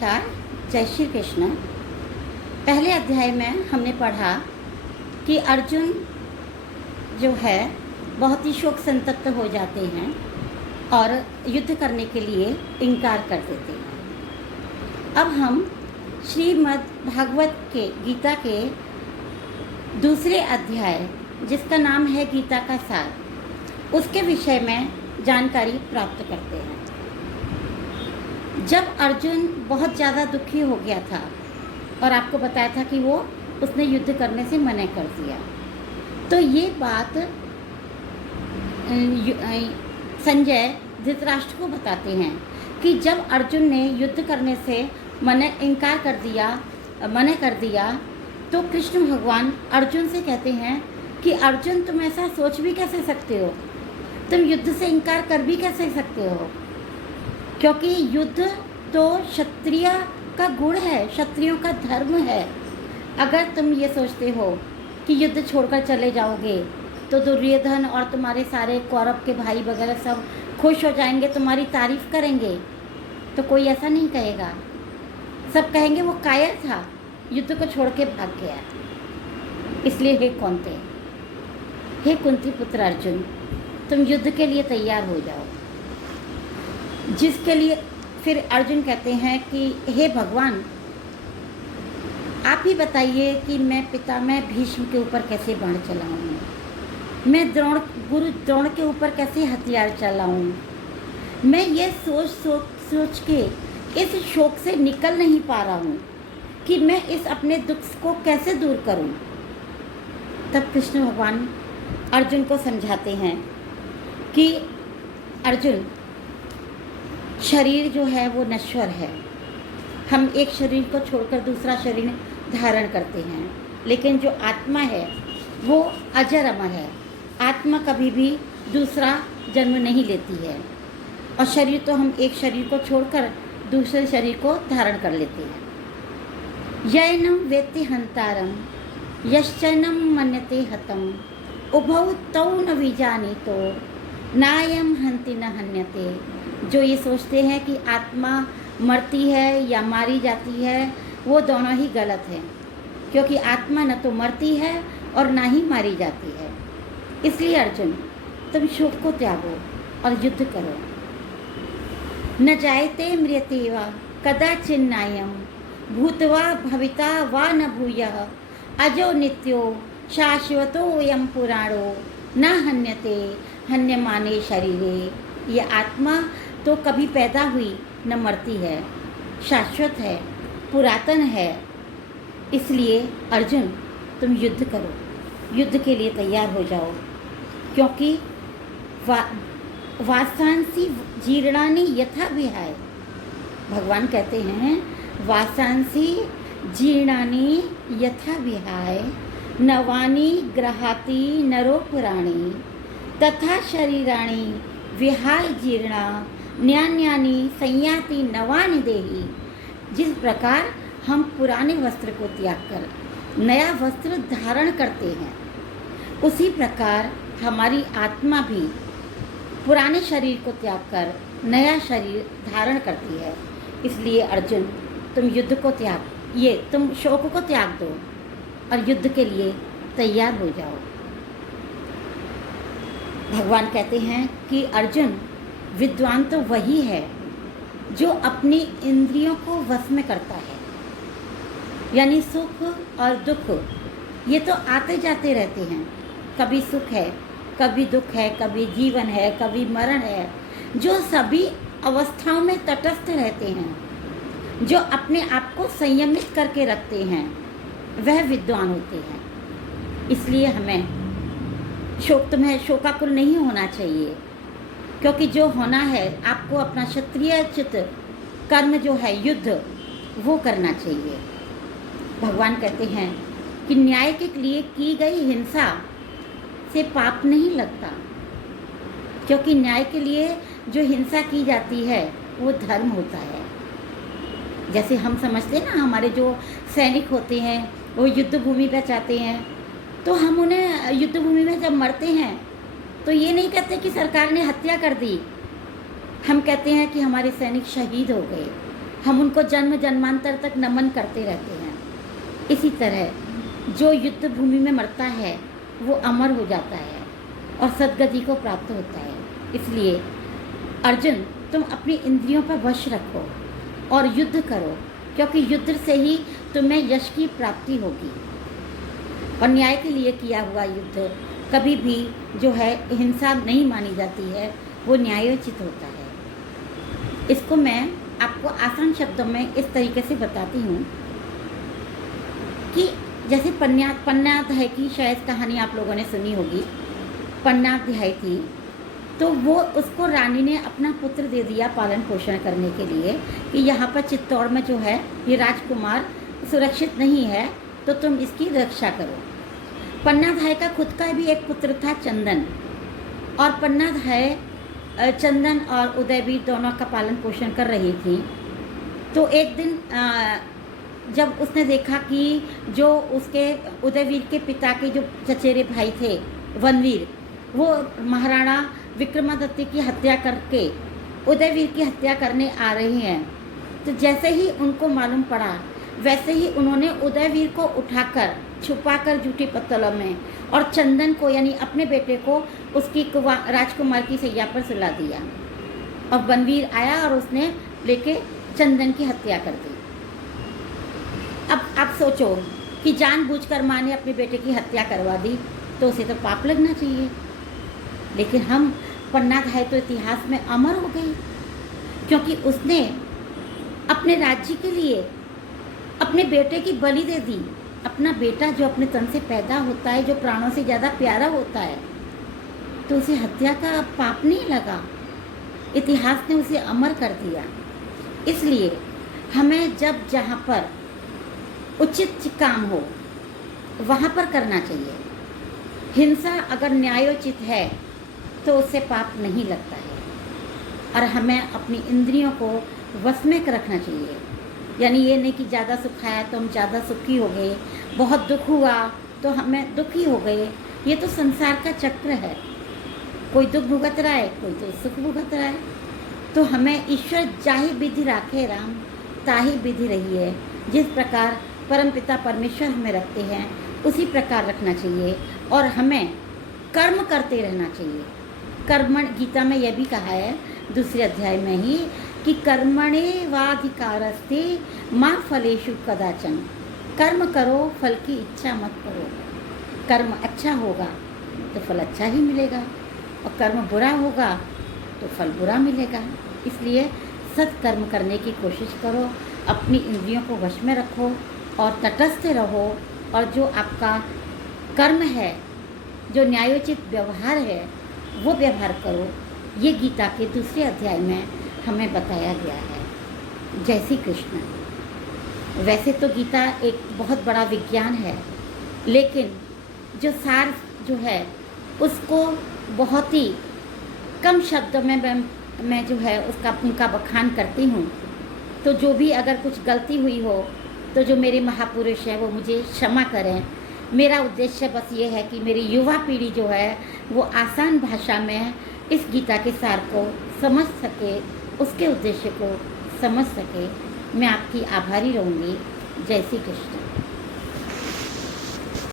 नमस्कार, जय श्री कृष्ण। पहले अध्याय में हमने पढ़ा कि अर्जुन जो है बहुत ही शोक संतप्त हो जाते हैं और युद्ध करने के लिए इनकार कर देते हैं। अब हम श्रीमद् भागवत के गीता के दूसरे अध्याय, जिसका नाम है गीता का सार, उसके विषय में जानकारी प्राप्त करते हैं। जब अर्जुन बहुत ज़्यादा दुखी हो गया था और आपको बताया था कि उसने युद्ध करने से मना कर दिया, तो ये बात संजय धृतराष्ट्र को बताते हैं कि जब अर्जुन ने युद्ध करने से इनकार कर दिया तो कृष्ण भगवान अर्जुन से कहते हैं कि अर्जुन, तुम ऐसा सोच भी कैसे सकते हो, तुम युद्ध से इनकार कर भी कैसे सकते हो, क्योंकि युद्ध तो क्षत्रिय का गुण है, क्षत्रियों का धर्म है। अगर तुम ये सोचते हो कि युद्ध छोड़कर चले जाओगे तो दुर्योधन और तुम्हारे सारे कौरव के भाई वगैरह सब खुश हो जाएंगे, तुम्हारी तारीफ करेंगे, तो कोई ऐसा नहीं कहेगा। सब कहेंगे वो कायर था, युद्ध को छोड़ के भाग गया। इसलिए हे कुंती पुत्र अर्जुन, तुम युद्ध के लिए तैयार हो जाओ। जिसके लिए फिर अर्जुन कहते हैं कि हे भगवान, आप ही बताइए कि मैं भीष्म के ऊपर कैसे बाण चलाऊं, मैं गुरु द्रोण के ऊपर कैसे हथियार चलाऊं। मैं ये सोच के इस शोक से निकल नहीं पा रहा हूँ कि मैं इस अपने दुख को कैसे दूर करूं। तब कृष्ण भगवान अर्जुन को समझाते हैं कि अर्जुन, शरीर जो है वो नश्वर है। हम एक शरीर को छोड़कर दूसरा शरीर धारण करते हैं, लेकिन जो आत्मा है वो अजर अमर है। आत्मा कभी भी दूसरा जन्म नहीं लेती है, और शरीर तो हम एक शरीर को छोड़कर दूसरे शरीर को धारण कर लेते हैं। यैनं वेत्ति हन्तारं यश्चैनं मन्यते हतम् उभौ तौ न विजानीतो नायं हन्ति न हन्यते। जो ये सोचते हैं कि आत्मा मरती है या मारी जाती है, वो दोनों ही गलत हैं, क्योंकि आत्मा न तो मरती है और ना ही मारी जाती है। इसलिए अर्जुन, तुम शोक को त्यागो और युद्ध करो। न जायते म्रियते वा कदाचिन्नायं भूत्वा भविता वा न भूयः अजो नित्यो शाश्वतोऽयं पुराणो न हन्यते हन्यमाने शरीरे। ये आत्मा तो कभी पैदा हुई न मरती है, शाश्वत है, पुरातन है। इसलिए अर्जुन, तुम युद्ध करो, युद्ध के लिए तैयार हो जाओ, क्योंकि वासांसी जीर्णानि यथा विहाय। भगवान कहते हैं वासांसी जीर्णानि यथा विहाय नवानि ग्रहाति नरो पुराणी तथा शरीराणि विहाय जीर्णा न्यान्यानि संयाति नवानि देहि। जिस प्रकार हम पुराने वस्त्र को त्याग कर नया वस्त्र धारण करते हैं, उसी प्रकार हमारी आत्मा भी पुराने शरीर को त्याग कर नया शरीर धारण करती है। इसलिए अर्जुन, तुम शोक को त्याग दो और युद्ध के लिए तैयार हो जाओ। भगवान कहते हैं कि अर्जुन, विद्वान तो वही है जो अपनी इंद्रियों को वश में करता है। यानी सुख और दुख ये तो आते जाते रहते हैं, कभी सुख है, कभी दुख है, कभी जीवन है, कभी मरण है। जो सभी अवस्थाओं में तटस्थ रहते हैं, जो अपने आप को संयमित करके रखते हैं, वह विद्वान होते हैं। इसलिए हमें शोकाकुल नहीं होना चाहिए, क्योंकि जो होना है, आपको अपना क्षत्रिय चित्त कर्म जो है युद्ध, वो करना चाहिए। भगवान कहते हैं कि न्याय के लिए की गई हिंसा से पाप नहीं लगता, क्योंकि न्याय के लिए जो हिंसा की जाती है वो धर्म होता है। जैसे हम समझते हैं ना, हमारे जो सैनिक होते हैं वो युद्ध भूमि पर जाते हैं, तो हम उन्हें युद्ध भूमि में जब मरते हैं तो ये नहीं कहते कि सरकार ने हत्या कर दी, हम कहते हैं कि हमारे सैनिक शहीद हो गए। हम उनको जन्म जन्मांतर तक नमन करते रहते हैं। इसी तरह जो युद्ध भूमि में मरता है वो अमर हो जाता है और सद्गति को प्राप्त होता है। इसलिए अर्जुन, तुम अपनी इंद्रियों पर वश रखो और युद्ध करो, क्योंकि युद्ध से ही तुम्हें यश की प्राप्ति होगी। और न्याय के लिए किया हुआ युद्ध कभी भी जो है हिंसा नहीं मानी जाती है, वो न्यायोचित होता है। इसको मैं आपको आसान शब्दों में इस तरीके से बताती हूँ कि जैसे पन्नाध्याय की शायद कहानी आप लोगों ने सुनी होगी। पन्नाध्याय थी तो वो उसको रानी ने अपना पुत्र दे दिया पालन पोषण करने के लिए कि यहाँ पर चित्तौड़ में जो है ये राजकुमार सुरक्षित नहीं है, तो तुम इसकी रक्षा करो। पन्नाध्याय का खुद का भी एक पुत्र था चंदन, और पन्नाध्याय चंदन और उदयवीर दोनों का पालन पोषण कर रही थी। तो एक दिन जब उसने देखा कि जो उसके उदयवीर के पिता के जो चचेरे भाई थे वनवीर, वो महाराणा विक्रमादित्य की हत्या करके उदयवीर की हत्या करने आ रहे हैं, तो जैसे ही उनको मालूम पड़ा वैसे ही उन्होंने उदयवीर को उठाकर छुपाकर जूठी पत्तलों में और चंदन को यानी अपने बेटे को उसकी राजकुमार की सैया पर सुला दिया। और वनवीर आया और उसने लेके चंदन की हत्या कर दी। अब आप सोचो कि जानबूझकर माँ ने अपने बेटे की हत्या करवा दी तो उसे तो पाप लगना चाहिए, लेकिन हम पन्नाध्याय तो इतिहास में अमर हो गई, क्योंकि उसने अपने राज्य के लिए अपने बेटे की बलि दे दी। अपना बेटा जो अपने तन से पैदा होता है, जो प्राणों से ज़्यादा प्यारा होता है, तो उसे हत्या का पाप नहीं लगा, इतिहास ने उसे अमर कर दिया। इसलिए हमें जब जहाँ पर उचित काम हो वहाँ पर करना चाहिए। हिंसा अगर न्यायोचित है तो उससे पाप नहीं लगता है, और हमें अपनी इंद्रियों को वश में रखना चाहिए। यानी ये नहीं कि ज़्यादा सुख आया तो हम ज़्यादा सुखी हो गए, बहुत दुख हुआ तो हमें दुखी हो गए। ये तो संसार का चक्र है, कोई दुख भुगत रहा है, कोई तो सुख भुगत रहा है। तो हमें ईश्वर जाहि विधि राखे राम ताहि विधि रही है। जिस प्रकार परमपिता परमेश्वर हमें रखते हैं उसी प्रकार रखना चाहिए, और हमें कर्म करते रहना चाहिए। कर्मण, गीता में यह भी कहा है दूसरे अध्याय में ही कि कर्मणेवाधिकारस्ते मा फलेषु कदाचन। कर्म करो, फल की इच्छा मत करो। कर्म अच्छा होगा तो फल अच्छा ही मिलेगा, और कर्म बुरा होगा तो फल बुरा मिलेगा। इसलिए सत्कर्म करने की कोशिश करो, अपनी इंद्रियों को वश में रखो और तटस्थ रहो, और जो आपका कर्म है, जो न्यायोचित व्यवहार है, वो व्यवहार करो। ये गीता के दूसरे अध्याय में हमें बताया गया है। जय श्री कृष्ण। वैसे तो गीता एक बहुत बड़ा विज्ञान है, लेकिन जो सार जो है उसको बहुत ही कम शब्दों में मैं जो है उनका बखान करती हूँ। तो जो भी अगर कुछ गलती हुई हो तो जो मेरे महापुरुष हैं वो मुझे क्षमा करें। मेरा उद्देश्य बस ये है कि मेरी युवा पीढ़ी जो है वो आसान भाषा में इस गीता के सार को समझ सके, उसके उद्देश्य को समझ सके। मैं आपकी आभारी रहूँगी। जय श्री कृष्ण।